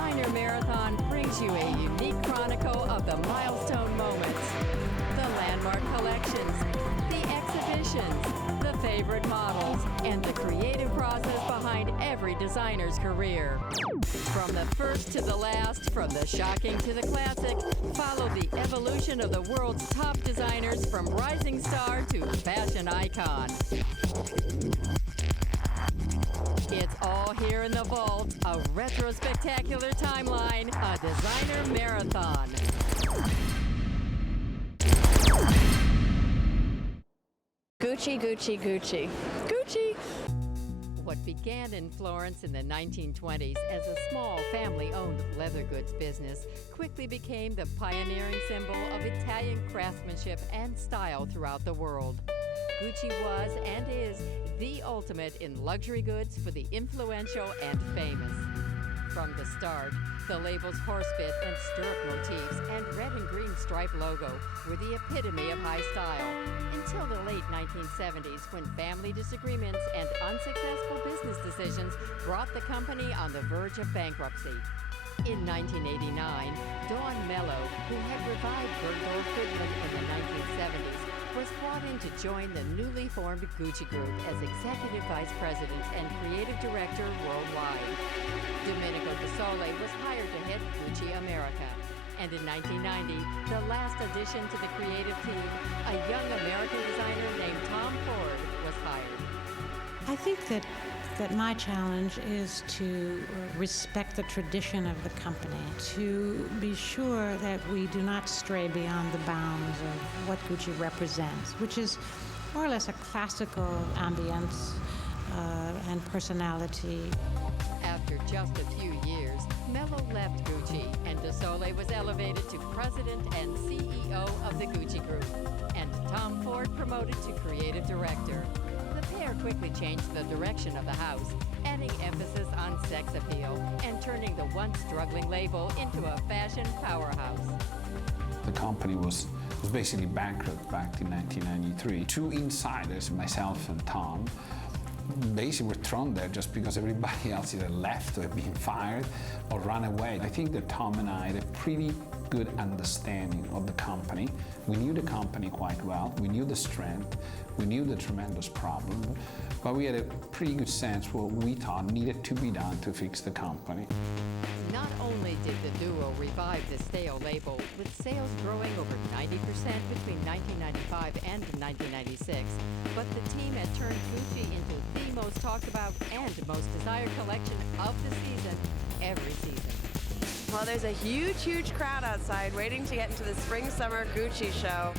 Designer Marathon brings you a unique chronicle of the milestone moments, the landmark collections, the exhibitions, the favorite models, and the creative process behind every designer's career. From the first to the last, from the shocking to the classic, follow the evolution of the world's top designers from rising star to fashion icon. It's all here in the vault, a retro-spectacular timeline, a designer marathon. Gucci, Gucci, Gucci. Gucci! What began in Florence in the 1920s as a small family-owned leather goods business quickly became the pioneering symbol of Italian craftsmanship and style throughout the world. Gucci was and is the ultimate in luxury goods for the influential and famous. From the start, the label's horsebit and stirrup motifs and red and green striped logo were the epitome of high style, until the late 1970s when family disagreements and unsuccessful business decisions brought the company on the verge of bankruptcy. In 1989, Dawn Mello, who had revived Bergdorf Goodman in the 1970s, was brought in to join the newly formed Gucci Group as Executive Vice President and Creative Director worldwide. Domenico was hired to head Gucci America. And in 1990, the last addition to the creative team, a young American designer named Tom Ford, was hired. I think that my challenge is to respect the tradition of the company, to be sure that we do not stray beyond the bounds of what Gucci represents, which is more or less a classical ambience and personality. After just a few years, Mello left Gucci, and De Sole was elevated to president and CEO of the Gucci Group, and Tom Ford promoted to creative director. The pair quickly changed the direction of the house, adding emphasis on sex appeal and turning the once struggling label into a fashion powerhouse. The company was basically bankrupt back in 1993. Two insiders, myself and Tom, basically were thrown there just because everybody else either left or had been fired or run away. I think that Tom and I had a pretty good understanding of the company. We knew the company quite well. We knew the strength. We knew the tremendous problem. But we had a pretty good sense what we thought needed to be done to fix the company. Not only did the duo revive the stale label, with sales growing over 90% between 1995 and 1996, but the team had turned Gucci into the most talked about and most desired collection of the season every season. Well, there's a huge crowd outside waiting to get into the spring-summer Gucci show.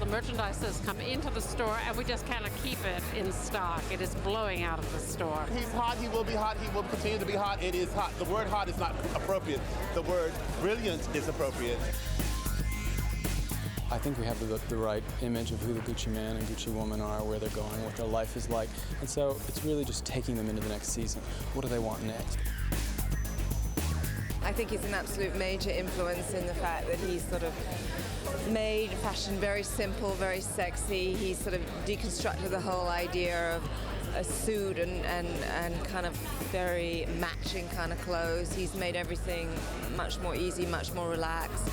The merchandise has come into the store and we just kind of keep it in stock. It is blowing out of the store. He's hot, he will be hot, he will continue to be hot. It is hot. The word hot is not appropriate. The word brilliant is appropriate. I think we have the right image of who the Gucci man and Gucci woman are, where they're going, what their life is like. And so it's really just taking them into the next season. What do they want next? I think he's an absolute major influence in the fact that he's sort of made fashion very simple, very sexy. He's sort of deconstructed the whole idea of a suit and kind of very matching kind of clothes. He's made everything much more easy, much more relaxed.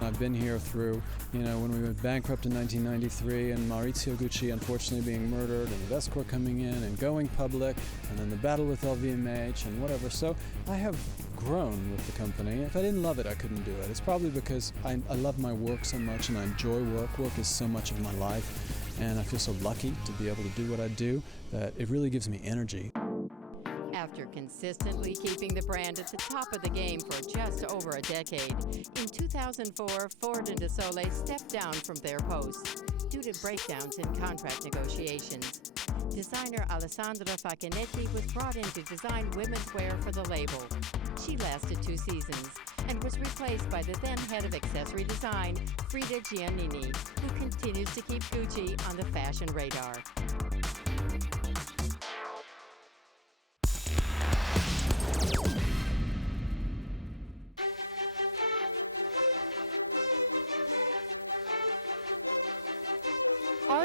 I've been here through, when we went bankrupt in 1993 and Maurizio Gucci unfortunately being murdered and Vescor coming in and going public and then the battle with LVMH and whatever. So I have grown with the company. If I didn't love it, I couldn't do it. It's probably because I love my work so much and I enjoy work. Work is so much of my life and I feel so lucky to be able to do what I do that it really gives me energy. After consistently keeping the brand at the top of the game for just over a decade, in 2004, Ford and De Sole stepped down from their posts due to breakdowns in contract negotiations. Designer Alessandra Facchinetti was brought in to design women's wear for the label. She lasted 2 seasons and was replaced by the then head of accessory design, Frida Giannini, who continues to keep Gucci on the fashion radar.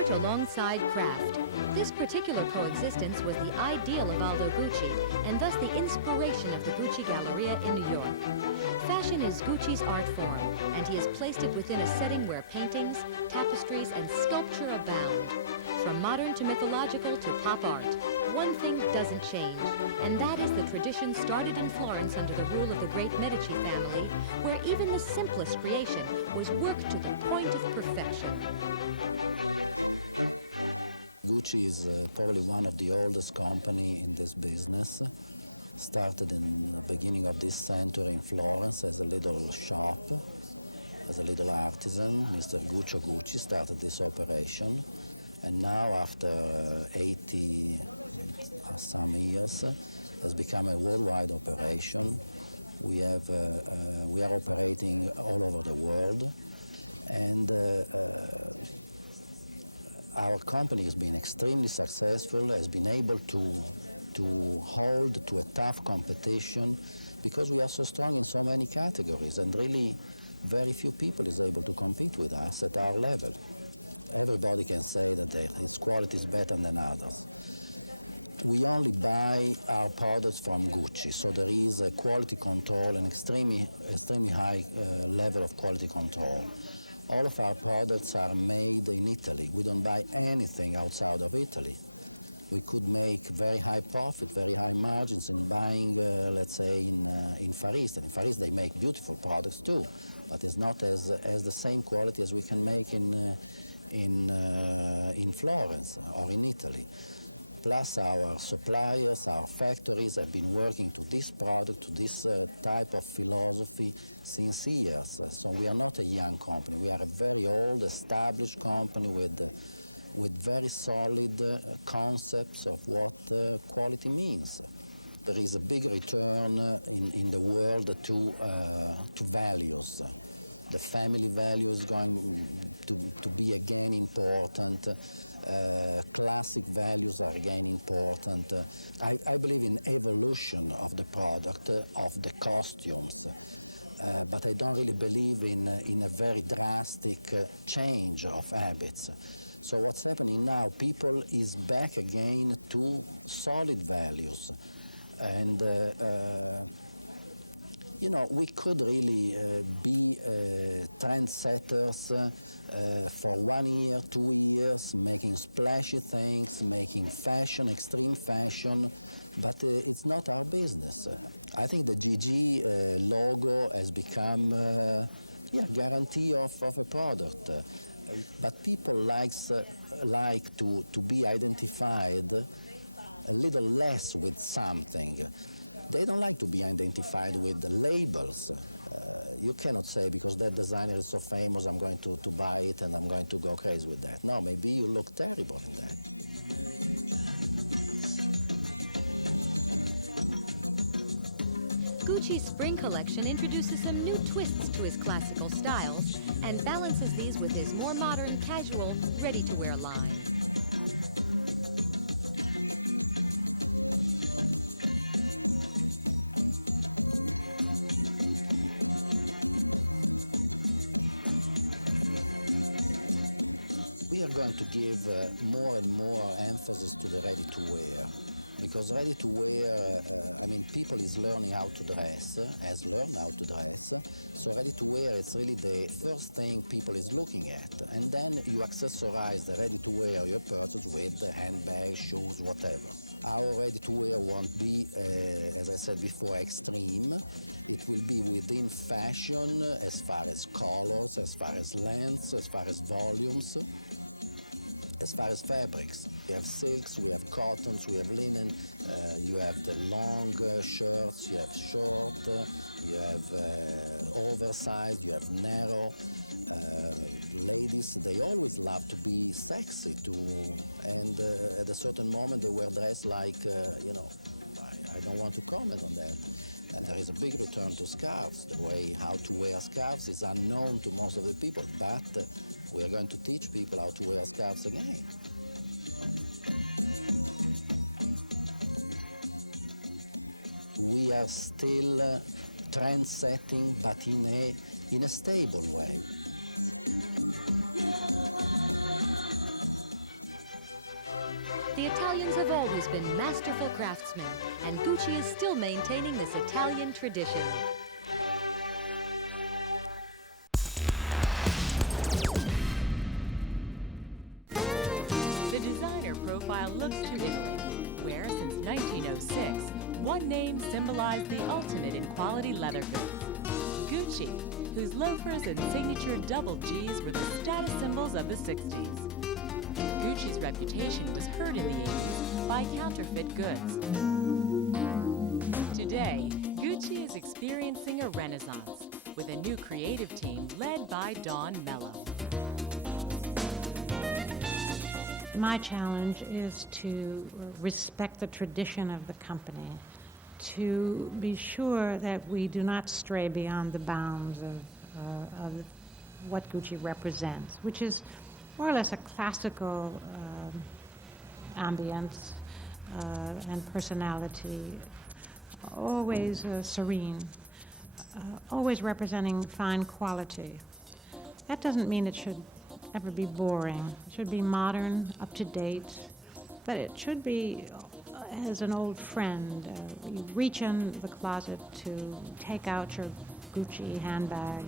art alongside craft. This particular coexistence was the ideal of Aldo Gucci, and thus the inspiration of the Gucci Galleria in New York. Fashion is Gucci's art form, and he has placed it within a setting where paintings, tapestries, and sculpture abound. From modern to mythological to pop art, one thing doesn't change, and that is the tradition started in Florence under the rule of the great Medici family, where even the simplest creation was worked to the point of perfection. Gucci is probably one of the oldest company in this business. Started in the beginning of this century in Florence as a little shop, as a little artisan. Mr. Guccio Gucci started this operation, and now after 80 some years has become a worldwide operation. We are operating all over the world, and our company has been extremely successful, has been able to hold to a tough competition because we are so strong in so many categories, and really very few people is able to compete with us at our level. Everybody can say that its quality is better than others. We only buy our products from Gucci, so there is a quality control, an extremely high level of quality control. All of our products are made in Italy. We don't buy anything outside of Italy. We could make very high profit, very high margins in buying, let's say, in Far East. And in Far East they make beautiful products too, but it's not as the same quality as we can make in Florence or in Italy. Plus our suppliers, our factories have been working to this product, to this type of philosophy since years. So we are not a young company. We are a very old, established company with very solid concepts of what quality means. There is a big return in the world to values. The family value is going to be again important. Classic values are again important. I believe in evolution of the product, of the costumes, but I don't really believe in a very drastic change of habits. So what's happening now, people is back again to solid values. And we could really be trendsetters for 1 year, 2 years, making splashy things, making fashion, extreme fashion, but it's not our business. I think the GG logo has become a guarantee of a product, but people like to be identified a little less with something. They don't like to be identified with the labels. You cannot say, because that designer is so famous, I'm going to buy it and I'm going to go crazy with that. No, maybe you look terrible in that. Gucci's spring collection introduces some new twists to his classical styles and balances these with his more modern, casual, ready-to-wear line. We are going to give more and more emphasis to the ready-to-wear, because ready-to-wear, people is learning how to dress, has learned how to dress, so ready-to-wear is really the first thing people is looking at, and then you accessorize the ready-to-wear you purchase with handbags, shoes, whatever. Our ready-to-wear won't be, as I said before, extreme. It will be within fashion as far as colors, as far as lengths, as far as volumes. As far as fabrics, we have silks, we have cottons, we have linen, you have the long shirts, you have short, you have oversized, you have narrow. Ladies, they always love to be sexy and at a certain moment they wear dress like, I don't want to comment on that. There is a big return to scarves. The way how to wear scarves is unknown to most of the people, but we are going to teach people how to wear scarves again. We are still trend-setting, but in a stable way. The Italians have always been masterful craftsmen, and Gucci is still maintaining this Italian tradition. The designer profile looks to Italy, where since 1906, one name symbolized the ultimate in quality leather goods: Gucci, whose loafers and signature double Gs were the status symbols of the 60s. Gucci's reputation was hurt in the 80s by counterfeit goods. Today, Gucci is experiencing a renaissance with a new creative team led by Dawn Mello. My challenge is to respect the tradition of the company, to be sure that we do not stray beyond the bounds of what Gucci represents, which is more or less a classical ambience and personality, always serene, always representing fine quality. That doesn't mean it should ever be boring. It should be modern, up to date, but it should be as an old friend. You reach in the closet to take out your Gucci handbag,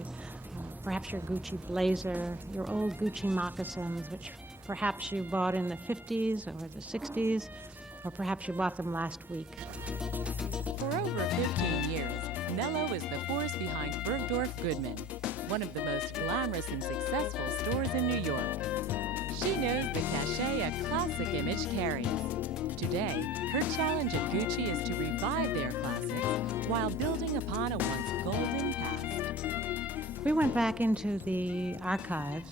perhaps your Gucci blazer, your old Gucci moccasins, which perhaps you bought in the 50s or the 60s, or perhaps you bought them last week. For over 15 years, Mello is the force behind Bergdorf Goodman, one of the most glamorous and successful stores in New York. She knows the cachet a classic image carries. Today, her challenge at Gucci is to revive their classics while building upon a once golden past. We went back into the archives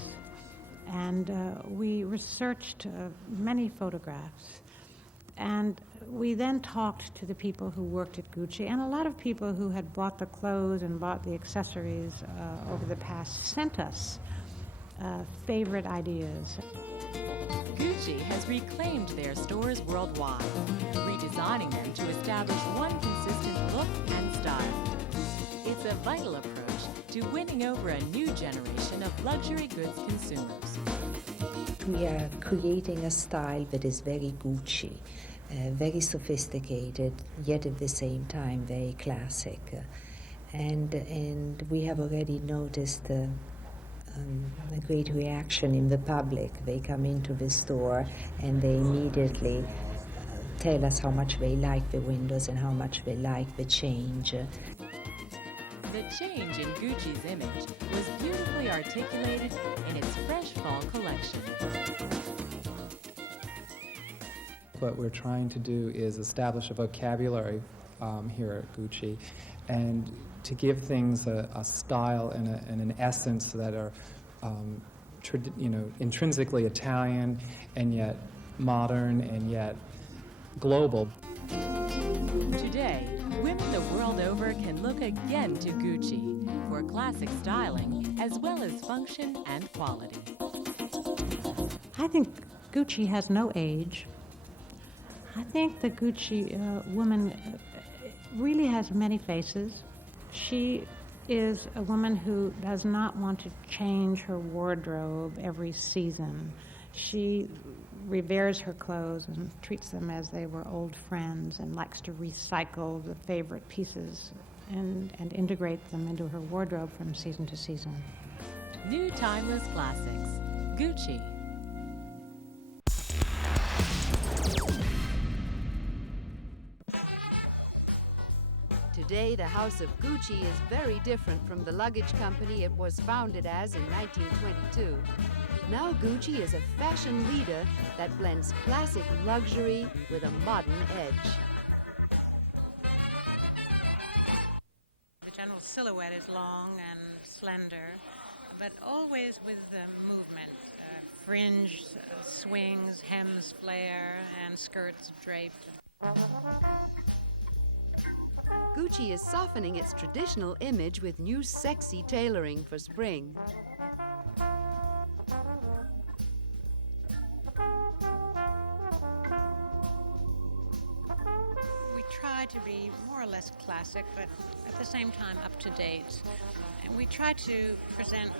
and we researched many photographs. And we then talked to the people who worked at Gucci, and a lot of people who had bought the clothes and bought the accessories over the past sent us favorite ideas. Gucci has reclaimed their stores worldwide, redesigning them to establish one consistent look and style. It's a vital approach to winning over a new generation of luxury goods consumers. We are creating a style that is very Gucci, very sophisticated, yet at the same time very classic. And we have already noticed a great reaction in the public. They come into the store and they immediately tell us how much they like the windows and how much they like the change. The change in Gucci's image was beautifully articulated in its fresh fall collection. What we're trying to do is establish a vocabulary here at Gucci, and to give things a style and an essence that are intrinsically Italian and yet modern and yet global. Today, women the world over can look again to Gucci for classic styling as well as function and quality. I think Gucci has no age. I think the Gucci woman really has many faces. She is a woman who does not want to change her wardrobe every season. She reveres her clothes and treats them as they were old friends and likes to recycle the favorite pieces and integrate them into her wardrobe from season to season. New timeless classics. Gucci. Today, the House of Gucci is very different from the luggage company it was founded as in 1922. Now Gucci is a fashion leader that blends classic luxury with a modern edge. The general silhouette is long and slender, but always with movement. Fringe, swings, hems flare, and skirts draped. Gucci is softening its traditional image with new sexy tailoring for spring. We tried to be more or less classic, but at the same time up to date. And we try to present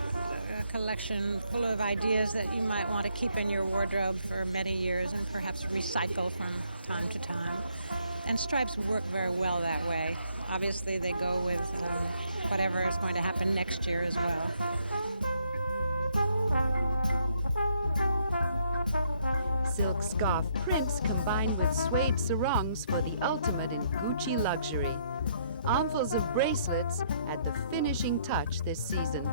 a collection full of ideas that you might want to keep in your wardrobe for many years and perhaps recycle from time to time. And stripes work very well that way. Obviously, they go with whatever is going to happen next year as well. Silk scarf prints combined with suede sarongs for the ultimate in Gucci luxury. Armfuls of bracelets add the finishing touch this season.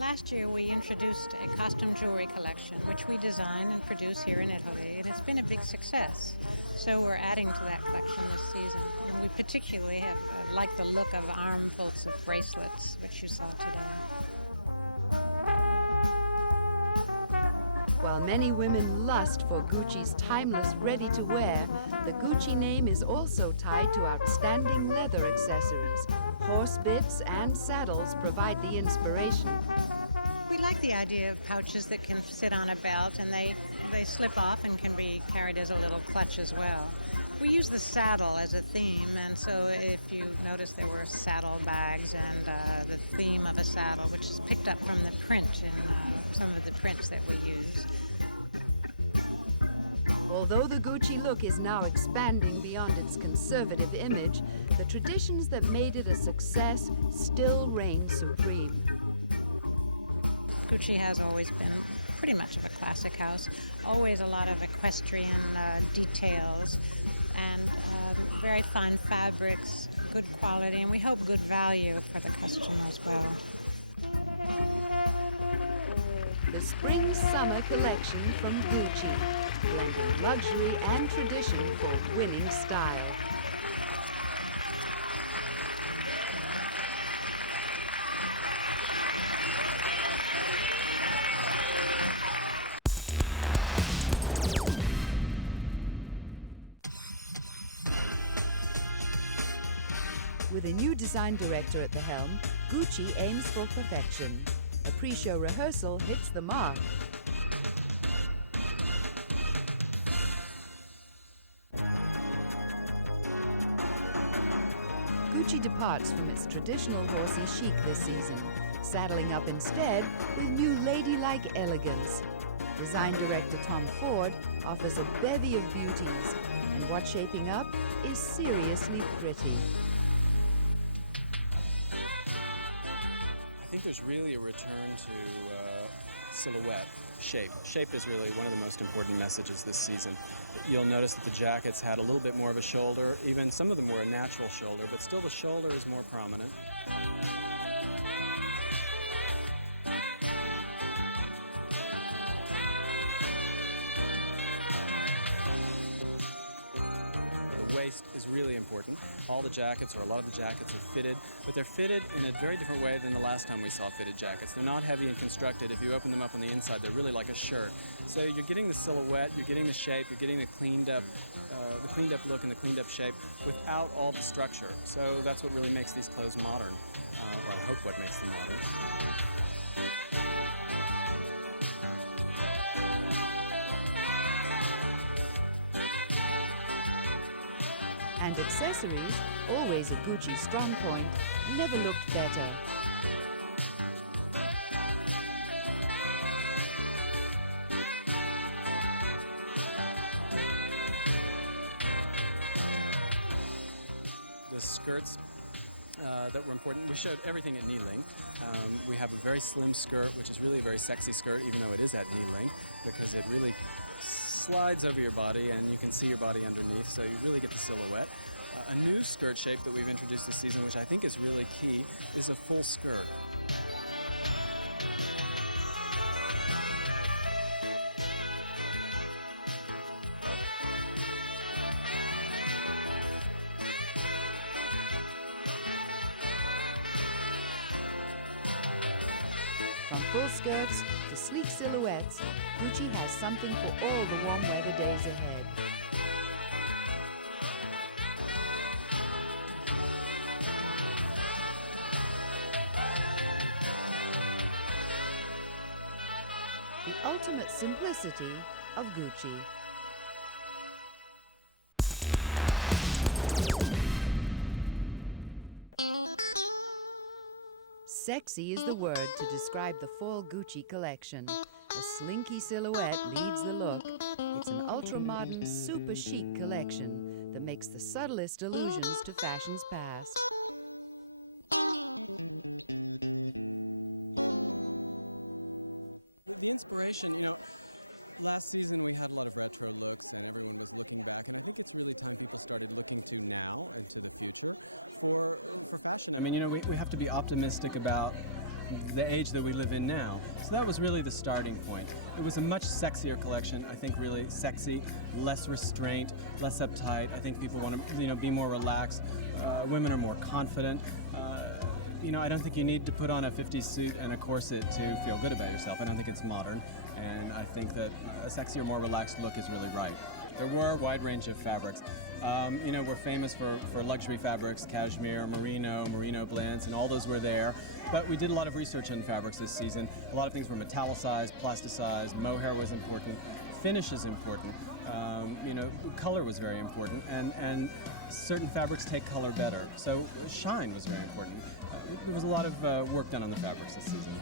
Last year we introduced a costume jewelry collection, which we design and produce here in Italy, and it's been a big success. So we're adding to that collection this season. And we particularly have liked the look of armfuls of bracelets, which you saw today. While many women lust for Gucci's timeless ready-to-wear, the Gucci name is also tied to outstanding leather accessories. Horse bits and saddles provide the inspiration. We like the idea of pouches that can sit on a belt, and they slip off and can be carried as a little clutch as well. We use the saddle as a theme, and so if you notice there were saddle bags and the theme of a saddle, which is picked up from the print in some of the prints that we use. Although the Gucci look is now expanding beyond its conservative image, the traditions that made it a success still reign supreme. Gucci has always been pretty much of a classic house, always a lot of equestrian details, and very fine fabrics, good quality, and we hope good value for the customer as well. The Spring-Summer collection from Gucci, blending luxury and tradition for winning style. With a new design director at the helm, Gucci aims for perfection. A pre-show rehearsal hits the mark. Gucci departs from its traditional horsey chic this season, saddling up instead with new ladylike elegance. Design director Tom Ford offers a bevy of beauties, and what's shaping up is seriously pretty. I think there's really a return to silhouette, shape. Shape is really one of the most important messages this season. You'll notice that the jackets had a little bit more of a shoulder, even some of them were a natural shoulder, but still the shoulder is more prominent. Waist is really important. All the jackets, or a lot of the jackets, are fitted, but they're fitted in a very different way than the last time we saw fitted jackets. They're not heavy and constructed. If you open them up on the inside, they're really like a shirt. So you're getting the silhouette, you're getting the shape, you're getting the cleaned up look and the cleaned up shape without all the structure. So that's what really makes these clothes modern, or I hope what makes them modern. And accessories, always a Gucci strong point, never looked better. The skirts that were important, we showed everything at knee length. We have a very slim skirt, which is really a very sexy skirt, even though it is at knee length, because it really slides over your body and you can see your body underneath, so you really get the silhouette. A new skirt shape that we've introduced this season, which I think is really key, is a full skirt. From full skirts to sleek silhouettes, Gucci has something for all the warm weather days ahead. The ultimate simplicity of Gucci. Sexy is the word to describe the fall Gucci collection. A slinky silhouette leads the look. It's an ultra-modern, super chic collection that makes the subtlest allusions to fashion's past. The inspiration, last season we had a lot of retro looks and everything was looking back, and I think it's really time people started looking to now and to the future for fashion. I mean, we have to be optimistic about the age that we live in now. So that was really the starting point. It was a much sexier collection, I think really sexy, less restraint, less uptight. I think people want to, be more relaxed. Women are more confident. I don't think you need to put on a 50s suit and a corset to feel good about yourself. I don't think it's modern, and I think that a sexier, more relaxed look is really right. There were a wide range of fabrics. We're famous for luxury fabrics, cashmere, merino blends, and all those were there. But we did a lot of research on fabrics this season. A lot of things were metallicized, plasticized, mohair was important, finish is important, color was very important, and certain fabrics take color better. So shine was very important. There was a lot of work done on the fabrics this season.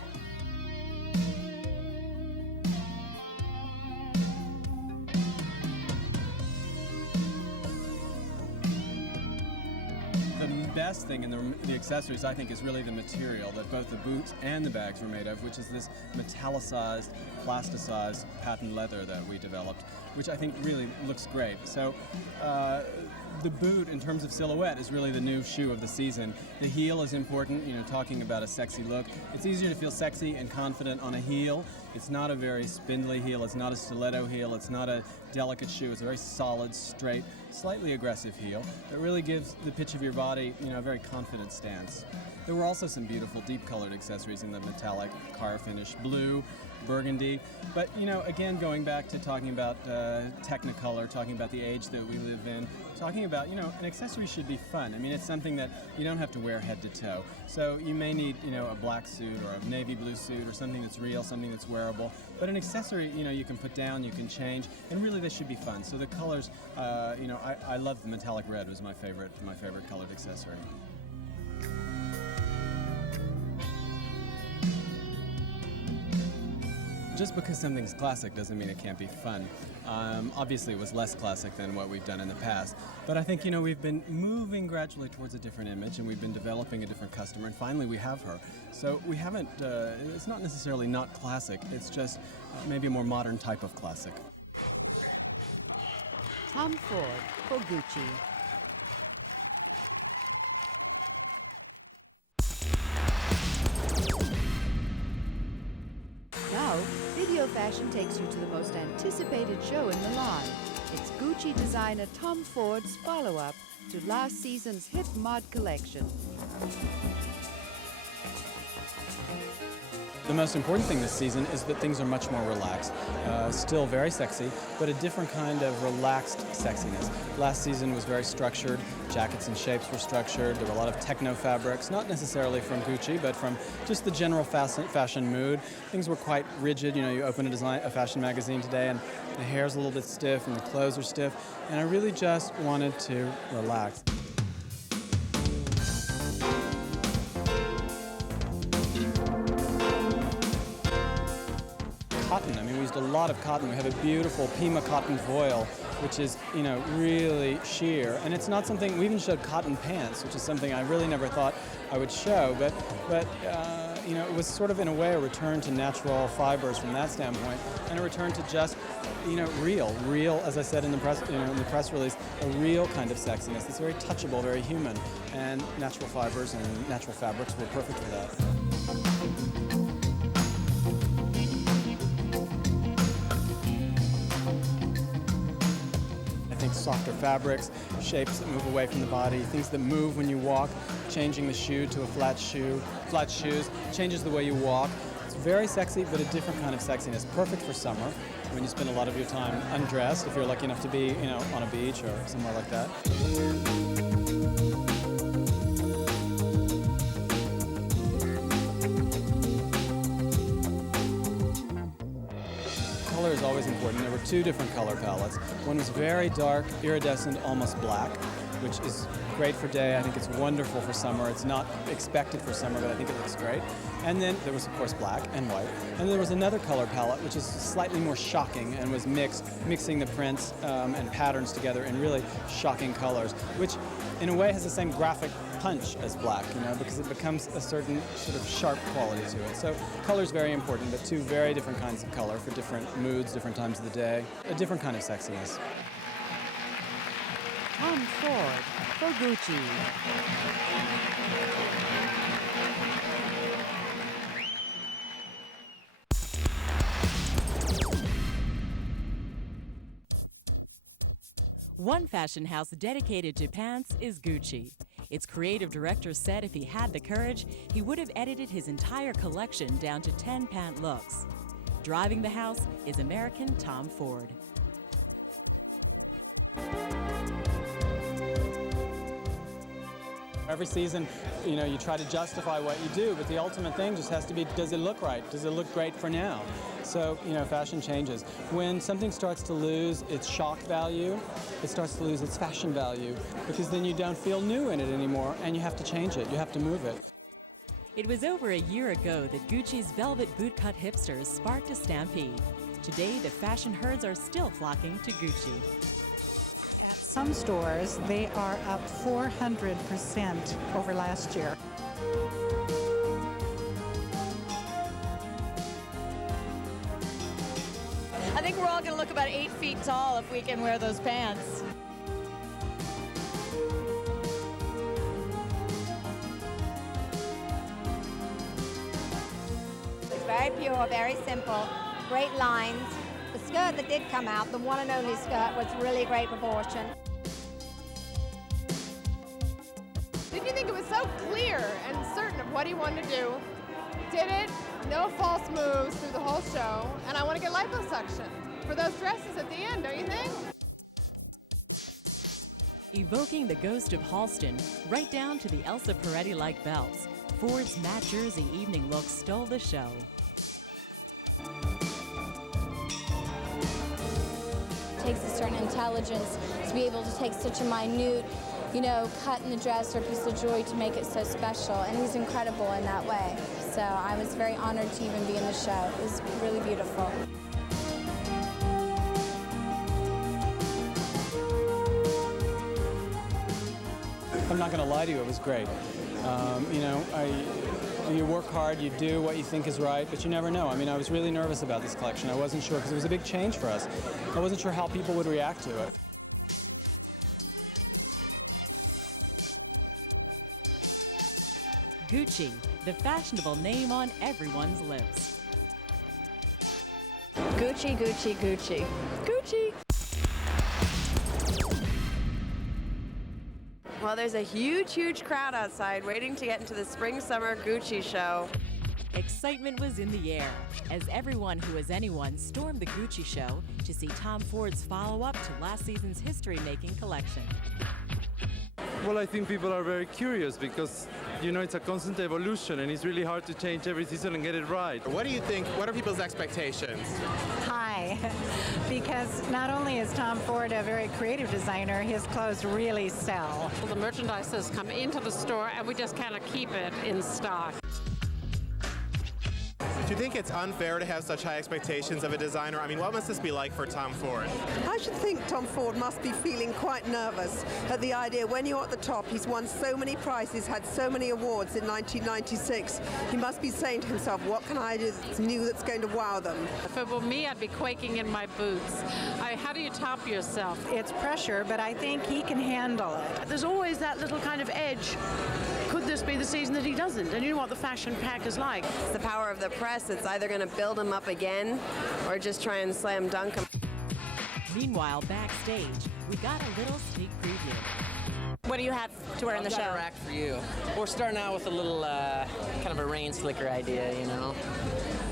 The best thing in the accessories, I think, is really the material that both the boots and the bags were made of, which is this metallicized, plasticized patent leather that we developed, which I think really looks great. So the boot, in terms of silhouette, is really the new shoe of the season. The heel is important, talking about a sexy look. It's easier to feel sexy and confident on a heel. It's not a very spindly heel, it's not a stiletto heel, it's not a delicate shoe. It's a very solid, straight, slightly aggressive heel that really gives the pitch of your body, a very confident stance. There were also some beautiful deep-colored accessories in the metallic car finish, blue, burgundy. But, again, going back to talking about Technicolor, talking about the age that we live in, talking about, an accessory should be fun. I mean, it's something that you don't have to wear head to toe. So you may need, a black suit or a navy blue suit or something that's real, something that's wearable. But an accessory, you can put down, you can change, and really they should be fun. So the colors, I love the metallic red. Was my favorite colored accessory. Just because something's classic doesn't mean it can't be fun. Obviously, it was less classic than what we've done in the past. But I think, we've been moving gradually towards a different image, and we've been developing a different customer, and finally we have her. So we haven't, it's not necessarily not classic, it's just maybe a more modern type of classic. Tom Ford for Gucci. Now, Videofashion takes you to the most anticipated show in Milan. It's Gucci designer Tom Ford's follow-up to last season's hit mod collection. The most important thing this season is that things are much more relaxed. Still very sexy, but a different kind of relaxed sexiness. Last season was very structured. Jackets and shapes were structured. There were a lot of techno fabrics, not necessarily from Gucci, but from just the general fashion mood. Things were quite rigid. You open a fashion magazine today and the hair's a little bit stiff and the clothes are stiff. And I really just wanted to relax. Cotton. I mean, we used a lot of cotton. We have a beautiful Pima cotton voile, which is, really sheer. And it's not something, we even showed cotton pants, which is something I really never thought I would show. But it was sort of, in a way, a return to natural fibers from that standpoint, and a return to just, real, as I said in the press release, a real kind of sexiness. It's very touchable, very human. And natural fibers and natural fabrics were perfect for that. Softer fabrics, shapes that move away from the body, things that move when you walk, changing the shoe to a flat shoes, changes the way you walk. It's very sexy, but a different kind of sexiness. Perfect for summer, when you spend a lot of your time undressed, if you're lucky enough to be, on a beach or somewhere like that. Ford, and there were two different color palettes. One was very dark, iridescent, almost black, which is great for day. I think it's wonderful for summer. It's not expected for summer, but I think it looks great. And then there was, of course, black and white. And there was another color palette, which is slightly more shocking and was mixing the prints and patterns together in really shocking colors, which in a way has the same graphic punch as black, you know, because it becomes a certain sort of sharp quality to it. So color is very important, but two very different kinds of color for different moods, different times of the day, a different kind of sexiness. Tom Ford for Gucci. One fashion house dedicated to pants is Gucci. Its creative director said if he had the courage, he would have edited his entire collection down to 10 pant looks. Driving the house is American Tom Ford. Every season, you know, you try to justify what you do, but the ultimate thing just has to be, does it look right? Does it look great for now? So, you know, fashion changes. When something starts to lose its shock value, it starts to lose its fashion value, because then you don't feel new in it anymore, and you have to change it, you have to move it. It was over a year ago that Gucci's velvet bootcut hipsters sparked a stampede. Today, the fashion herds are still flocking to Gucci. Some stores, they are up 400% over last year. I think we're all going to look about 8 feet tall if we can wear those pants. It's very pure, very simple, great lines. The skirt that did come out, the one and only skirt, was really great proportion. Didn't you think it was so clear and certain of what he wanted to do? Did it, no false moves through the whole show, and I want to get liposuction for those dresses at the end, don't you think? Evoking the ghost of Halston, right down to the Elsa Peretti-like belts, Ford's matte jersey evening look stole the show. It takes a certain intelligence to be able to take such a minute, cut in the dress or piece of jewelry to make it so special, and he's incredible in that way. So I was very honored to even be in the show. It was really beautiful. I'm not going to lie to you, it was great. You work hard, you do what you think is right, but you never know. I mean, I was really nervous about this collection. I wasn't sure, because it was a big change for us. I wasn't sure how people would react to it. Gucci, the fashionable name on everyone's lips. Gucci, Gucci, Gucci. Gucci! Well, there's a huge, huge crowd outside waiting to get into the spring-summer Gucci show. Excitement was in the air as everyone who was anyone stormed the Gucci show to see Tom Ford's follow-up to last season's history-making collection. Well, I think people are very curious because, it's a constant evolution and it's really hard to change every season and get it right. What do you think? What are people's expectations? High, because not only is Tom Ford a very creative designer, his clothes really sell. The merchandise has come into the store and we just kind of keep it in stock. Do you think it's unfair to have such high expectations of a designer? I mean, what must this be like for Tom Ford? I should think Tom Ford must be feeling quite nervous at the idea when you're at the top. He's won so many prizes, had so many awards in 1996. He must be saying to himself, what can I do that's new that's going to wow them? If it were me, I'd be quaking in my boots. How do you top yourself? It's pressure, but I think he can handle it. There's always that little kind of edge. Could this be the season that he doesn't? And you know what the fashion pack is like. It's the power of the press. It's either going to build him up again or just try and slam dunk him. Meanwhile, backstage, we got a little sneak preview. What do you have to wear in the show? I've got a rack for you. We're starting out with a little kind of a rain slicker idea,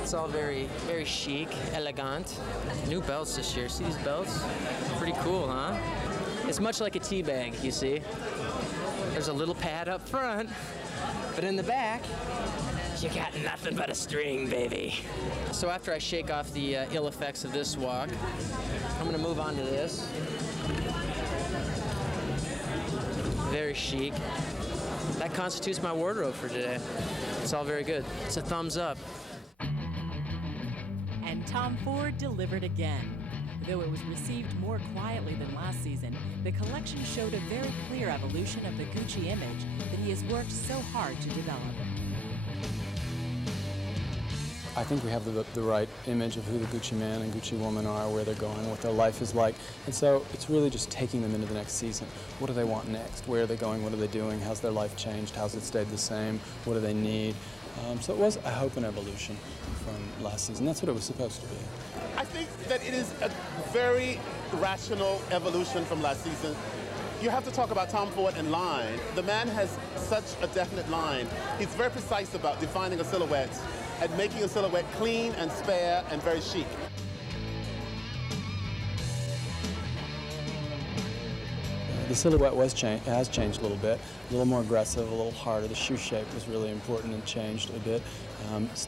It's all very, very chic, elegant. New belts this year. See these belts? Pretty cool, huh? It's much like a tea bag, you see. There's a little pad up front, but in the back, You got nothing but a string, baby. So after I shake off the ill effects of this walk, I'm gonna move on to this. Very chic. That constitutes my wardrobe for today. It's all very good. It's a thumbs up. And Tom Ford delivered again. Though it was received more quietly than last season, the collection showed a very clear evolution of the Gucci image that he has worked so hard to develop. I think we have the right image of who the Gucci man and Gucci woman are, where they're going, what their life is like. And so it's really just taking them into the next season. What do they want next? Where are they going? What are they doing? How's their life changed? How's it stayed the same? What do they need? So it was, I hope, an evolution from last season. That's what it was supposed to be. I think that it is a very rational evolution from last season. You have to talk about Tom Ford and line. The man has such a definite line. He's very precise about defining a silhouette and making a silhouette clean and spare and very chic. The silhouette has changed a little bit, a little more aggressive, a little harder. The shoe shape was really important and changed a bit.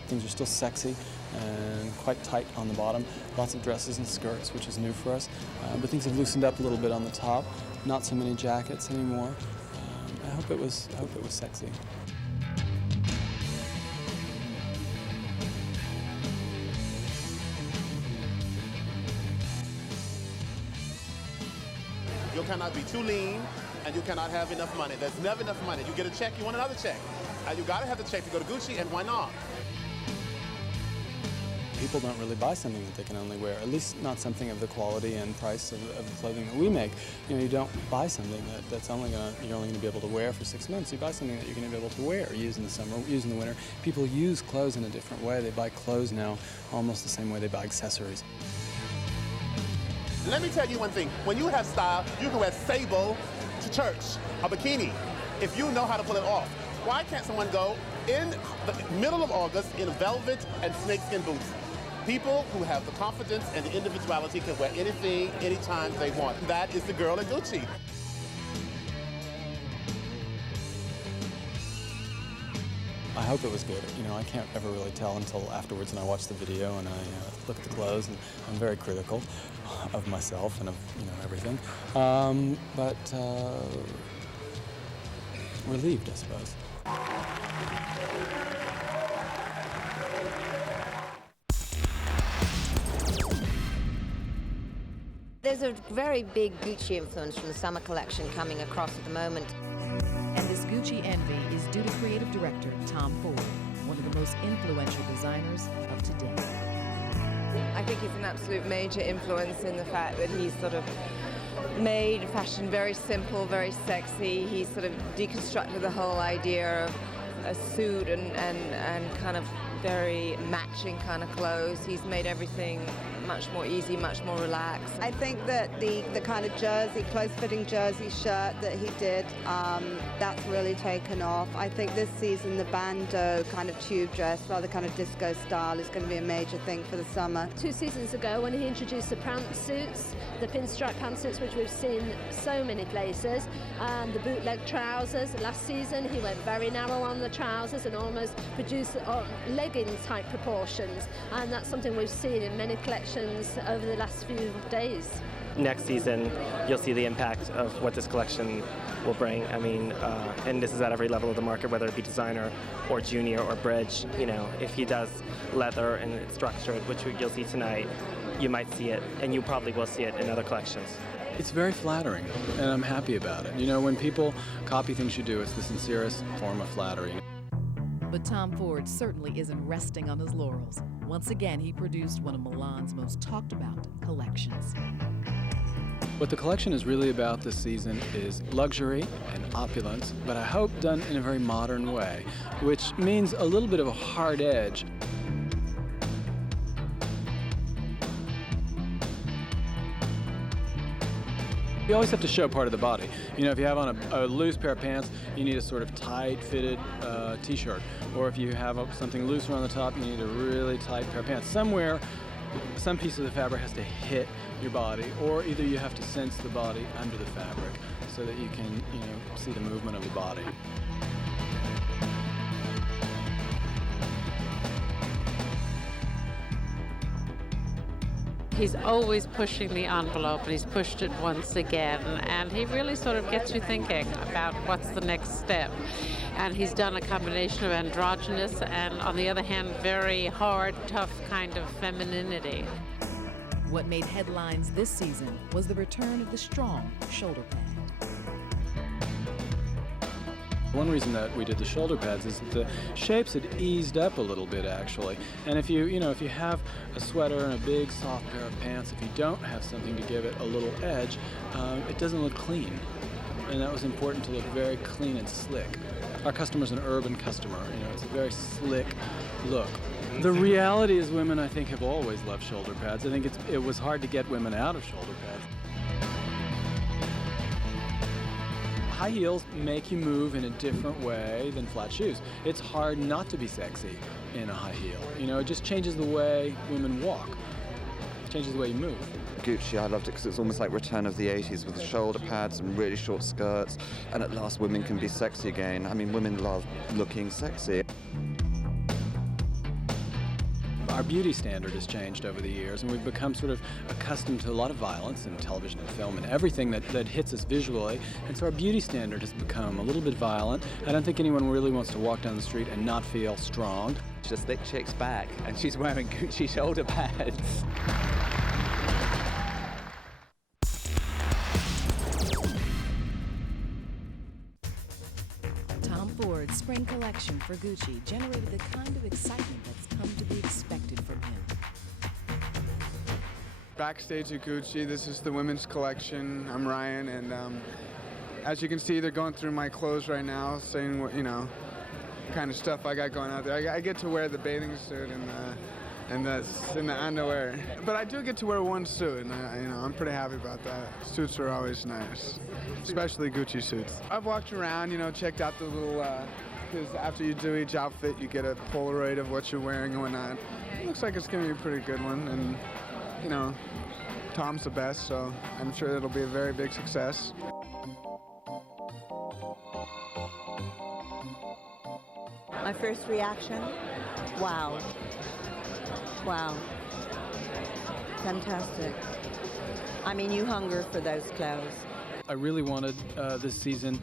Things are still sexy and quite tight on the bottom. Lots of dresses and skirts, which is new for us. But things have loosened up a little bit on the top. Not so many jackets anymore. I hope it was sexy. You cannot be too lean, and you cannot have enough money. There's never enough money. You get a check, you want another check. And you gotta have the check to go to Gucci, and why not? People don't really buy something that they can only wear, at least not something of the quality and price of the clothing that we make. You know, you don't buy something that's you're only gonna be able to wear for 6 months. You buy something that you're gonna be able to wear, use in the summer, use in the winter. People use clothes in a different way. They buy clothes now almost the same way they buy accessories. Let me tell you one thing. When you have style, you can wear sable to church, a bikini, if you know how to pull it off. Why can't someone go in the middle of August in velvet and snakeskin boots? People who have the confidence and the individuality can wear anything, anytime they want. That is the girl at Gucci. I hope it was good. You know, I can't ever really tell until afterwards, and I watch the video and I look at the clothes, and I'm very critical of myself and of everything. But relieved, I suppose. There's a very big Gucci influence from the summer collection coming across at the moment. And this Gucci envy is due to creative director Tom Ford, one of the most influential designers of today. I think he's an absolute major influence in the fact that he's sort of made fashion very simple, very sexy. He's sort of deconstructed the whole idea of a suit and kind of very matching kind of clothes. He's made everything much more easy, much more relaxed. I think that the kind of jersey, close-fitting jersey shirt that he did, that's really taken off. I think this season the bandeau kind of tube dress, rather kind of disco style, is going to be a major thing for the summer. 2 seasons ago, when he introduced the pantsuits, the pinstripe pantsuits, which we've seen so many places, and the bootleg trousers. Last season, he went very narrow on the trousers and almost produced legging-type proportions, and that's something we've seen in many collections over the last few days. Next season, you'll see the impact of what this collection will bring. I mean, and this is at every level of the market, whether it be designer or junior or bridge. You know, if he does leather and it's structured, which you'll see tonight, you might see it, and you probably will see it in other collections. It's very flattering, and I'm happy about it. You know, when people copy things you do, it's the sincerest form of flattery. But Tom Ford certainly isn't resting on his laurels. Once again, he produced one of Milan's most talked about collections. What the collection is really about this season is luxury and opulence, but I hope done in a very modern way, which means a little bit of a hard edge. You always have to show part of the body. You know, if you have on a loose pair of pants, you need a sort of tight-fitted t-shirt. Or if you have something looser on the top, you need a really tight pair of pants. Somewhere, some piece of the fabric has to hit your body, or either you have to sense the body under the fabric so that you can, see the movement of the body. He's always pushing the envelope, and he's pushed it once again, and he really sort of gets you thinking about what's the next step. And he's done a combination of androgynous and, on the other hand, very hard, tough kind of femininity. What made headlines this season was the return of the strong shoulder pad. One reason that we did the shoulder pads is that the shapes had eased up a little bit, actually. And if you have a sweater and a big soft pair of pants, if you don't have something to give it a little edge, it doesn't look clean. And that was important to look very clean and slick. Our customer's an urban customer, it's a very slick look. The reality is women, I think, have always loved shoulder pads. I think it was hard to get women out of shoulder pads. High heels make you move in a different way than flat shoes. It's hard not to be sexy in a high heel. It just changes the way women walk. It changes the way you move. Gucci, I loved it because it's almost like return of the 80s with the shoulder pads and really short skirts, and at last women can be sexy again. I mean, women love looking sexy. Our beauty standard has changed over the years, and we've become sort of accustomed to a lot of violence in television and film and everything that hits us visually, and so our beauty standard has become a little bit violent. I don't think anyone really wants to walk down the street and not feel strong. She's a thick chick's back, and she's wearing Gucci shoulder pads. Tom Ford's spring collection for Gucci generated the kind of excitement that's come to be expected from him. Backstage at Gucci, this is the women's collection. I'm Ryan, and as you can see, they're going through my clothes right now, saying what, kind of stuff I got going out there. I get to wear the bathing suit and the underwear, but I do get to wear one suit, and I'm pretty happy about that. Suits are always nice, especially Gucci suits. I've walked around, checked out the little, because after you do each outfit, you get a Polaroid of what you're wearing and whatnot. It looks like it's going to be a pretty good one, and Tom's the best, so I'm sure it'll be a very big success. My first reaction, wow. Wow. Fantastic. I mean, you hunger for those clothes. I really wanted this season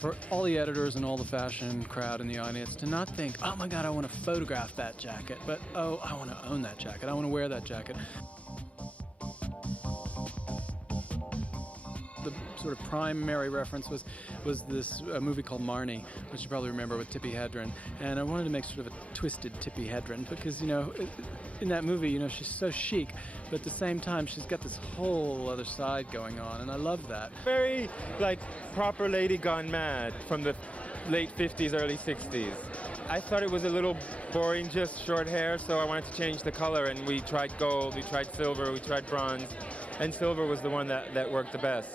for all the editors and all the fashion crowd in the audience to not think, oh my God, I want to photograph that jacket, but oh, I want to own that jacket. I want to wear that jacket. The sort of primary reference was this movie called Marnie, which you probably remember, with Tippi Hedren. And I wanted to make sort of a twisted Tippi Hedren because, in that movie, she's so chic, but at the same time, she's got this whole other side going on, and I love that. Very, proper lady gone mad from the late 50s, early 60s. I thought it was a little boring, just short hair, so I wanted to change the color, and we tried gold, we tried silver, we tried bronze, and silver was the one that worked the best.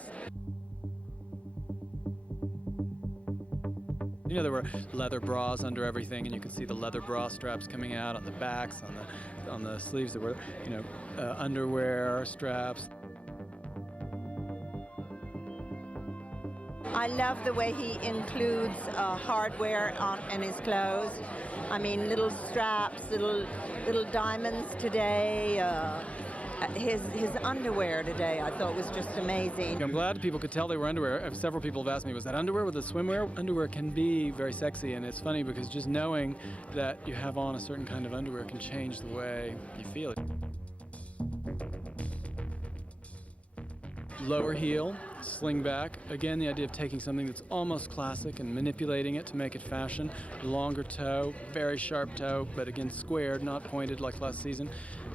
There were leather bras under everything, and you could see the leather bra straps coming out on the backs, on the sleeves. There were, underwear straps. I love the way he includes hardware in his clothes. I mean, little straps, little diamonds today. His underwear today, I thought, was just amazing. I'm glad people could tell they were underwear. Several people have asked me, was that underwear with the swimwear? Underwear can be very sexy, and it's funny because just knowing that you have on a certain kind of underwear can change the way you feel it. Lower heel, sling back. Again, the idea of taking something that's almost classic and manipulating it to make it fashion. Longer toe, very sharp toe, but again squared, not pointed like last season.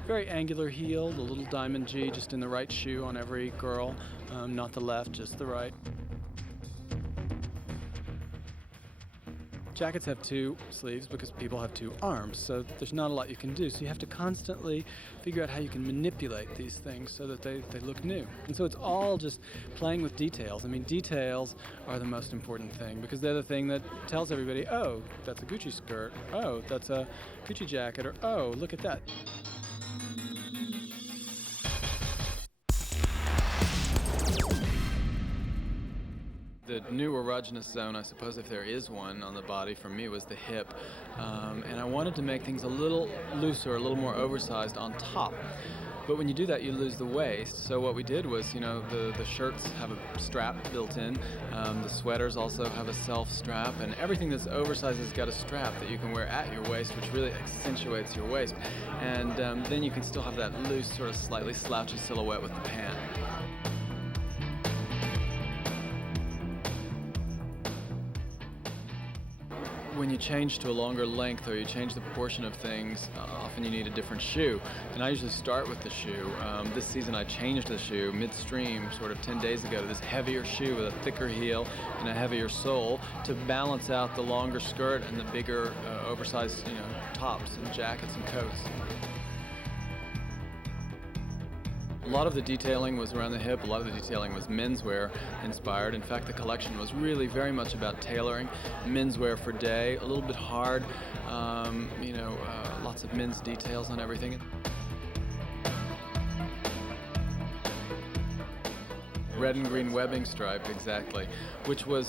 Very angular heel, the little diamond G just in the right shoe on every girl, not the left, just the right. Jackets have two sleeves because people have two arms, so there's not a lot you can do. So you have to constantly figure out how you can manipulate these things so that they look new. And so it's all just playing with details. I mean, details are the most important thing because they're the thing that tells everybody, oh, that's a Gucci skirt, oh, that's a Gucci jacket, or oh, look at that. The new erogenous zone, I suppose if there is one on the body for me, was the hip. And I wanted to make things a little looser, a little more oversized on top. But when you do that, you lose the waist. So what we did was, you know, the shirts have a strap built in. The sweaters also have a self strap, and everything that's oversized has got a strap that you can wear at your waist, which really accentuates your waist. And then you can still have that loose, sort of slightly slouchy silhouette with the pant. When you change to a longer length or you change the proportion of things, often you need a different shoe. And I usually start with the shoe. This season I changed the shoe midstream, sort of 10 days ago, to this heavier shoe with a thicker heel and a heavier sole to balance out the longer skirt and the bigger oversized, you know, tops and jackets and coats. A lot of the detailing was around the hip, a lot of the detailing was menswear inspired. In fact, the collection was really very much about tailoring, menswear for day, a little bit hard, lots of men's details on everything. Red and green webbing stripe, exactly, which was,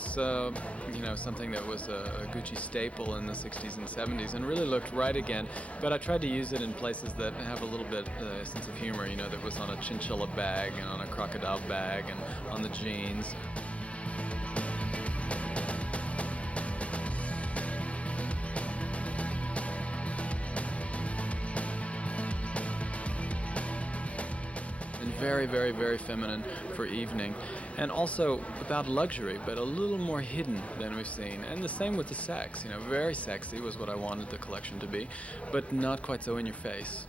something that was a Gucci staple in the 60s and 70s and really looked right again. But I tried to use it in places that have a little bit sense of humor, you know, that was on a chinchilla bag and on a crocodile bag and on the jeans. Very, very, very feminine for evening, and also about luxury, but a little more hidden than we've seen. And the same with the sex, you know, very sexy was what I wanted the collection to be, but not quite so in your face.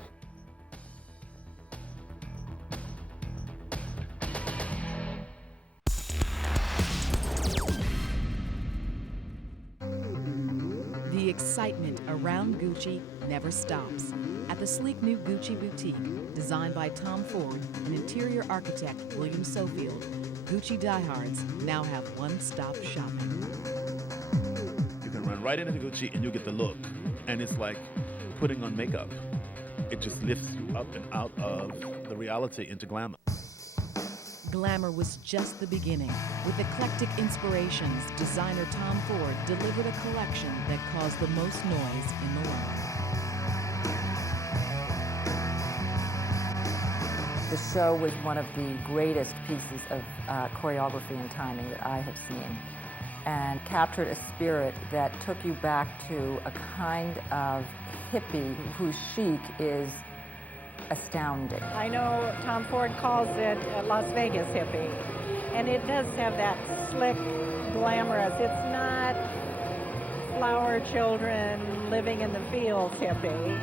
The excitement around Gucci never stops. At the sleek new Gucci boutique, designed by Tom Ford and interior architect William Sofield, Gucci diehards now have one-stop shopping. You can run right into Gucci and you get the look. And it's like putting on makeup. It just lifts you up and out of the reality into glamour. Glamour was just the beginning. With eclectic inspirations, designer Tom Ford delivered a collection that caused the most noise in Milan. The show was one of the greatest pieces of choreography and timing that I have seen, and captured a spirit that took you back to a kind of hippie whose chic is astounding. I know Tom Ford calls it a Las Vegas hippie, and it does have that slick, glamorous, it's not flower children living in the fields hippie.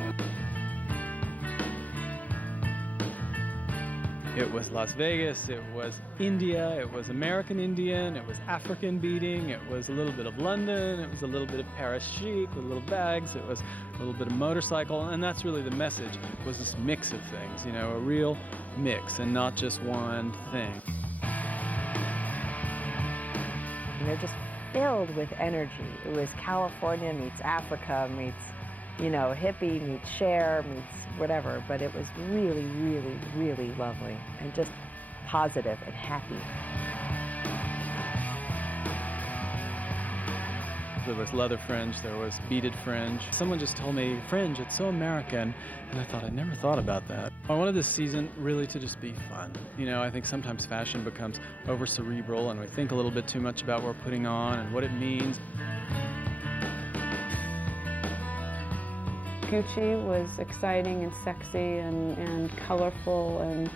It was Las Vegas, it was India, it was American Indian, it was African beating, it was a little bit of London, it was a little bit of Paris chic with little bags, it was a little bit of motorcycle, and that's really the message, was this mix of things, you know, a real mix and not just one thing. And they're just filled with energy. It was California meets Africa meets, you know, hippie meets Cher meets whatever, but it was really, really, really lovely and just positive and happy. There was leather fringe, there was beaded fringe. Someone just told me, fringe, it's so American, and I thought, I never thought about that. I wanted this season really to just be fun. You know, I think sometimes fashion becomes over cerebral and we think a little bit too much about what we're putting on and what it means. Gucci was exciting and sexy and colorful, and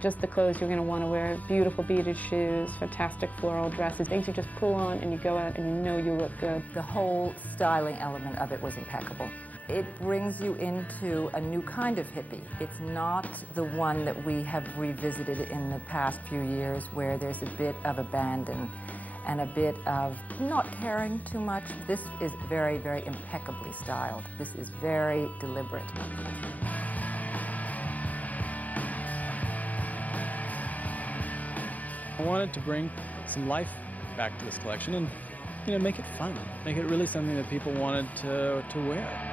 just the clothes you're going to want to wear. Beautiful beaded shoes, fantastic floral dresses, things you just pull on and you go out and you know you look good. The whole styling element of it was impeccable. It brings you into a new kind of hippie. It's not the one that we have revisited in the past few years where there's a bit of abandon and a bit of not caring too much. This is very, very impeccably styled. This is very deliberate. I wanted to bring some life back to this collection and, you know, make it fun. Make it really something that people wanted to wear.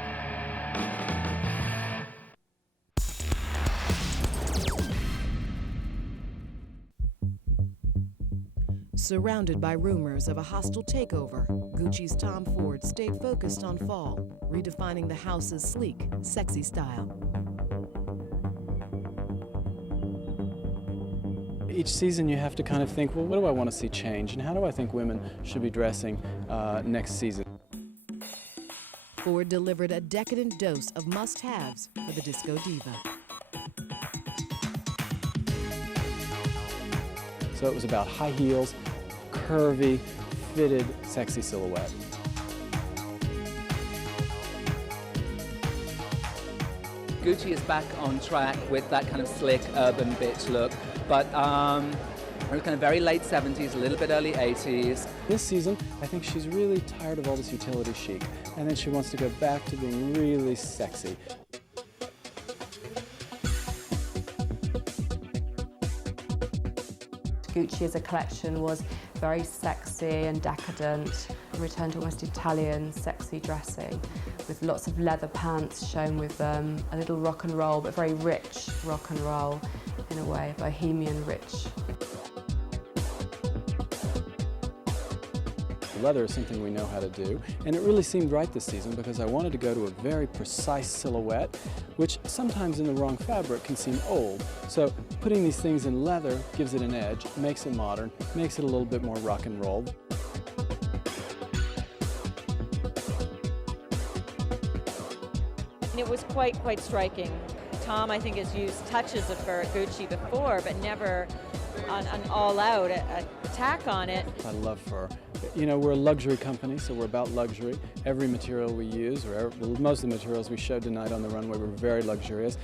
Surrounded by rumors of a hostile takeover, Gucci's Tom Ford stayed focused on fall, redefining the house's sleek, sexy style. Each season you have to kind of think, well, what do I want to see change, and how do I think women should be dressing next season? Ford delivered a decadent dose of must-haves for the disco diva. So it was about high heels, curvy, fitted, sexy silhouette. Gucci is back on track with that kind of slick urban bitch look, but it was kind of very late 70s, a little bit early 80s. This season, I think she's really tired of all this utility chic, and then she wants to go back to being really sexy. Gucci as a collection was very sexy and decadent, returned to almost Italian sexy dressing, with lots of leather pants shown with a little rock and roll, but very rich rock and roll in a way, bohemian rich. Leather is something we know how to do, and it really seemed right this season because I wanted to go to a very precise silhouette, which sometimes in the wrong fabric can seem old. So putting these things in leather gives it an edge, makes it modern, makes it a little bit more rock and roll. It was quite striking. Tom, I think, has used touches of fur at Gucci before, but never an all-out attack on it. I love fur. You know, we're a luxury company, so we're about luxury. Every material we use, or most of the materials we showed tonight on the runway were very luxurious.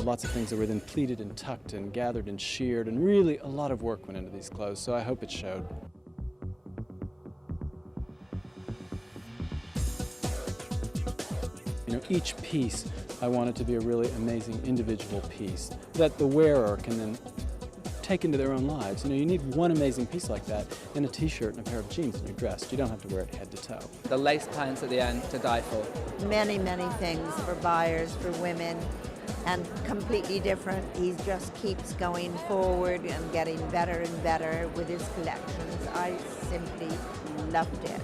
Lots of things that were then pleated and tucked and gathered and sheared, and really a lot of work went into these clothes, so I hope it showed. You know, each piece I want it to be a really amazing individual piece that the wearer can then take into their own lives. You know, you need one amazing piece like that in a t-shirt and a pair of jeans and you're dressed. You don't have to wear it head to toe. The lace pants at the end to die for. Many things for buyers, for women, and completely different. He just keeps going forward and getting better and better with his collections. I simply loved it.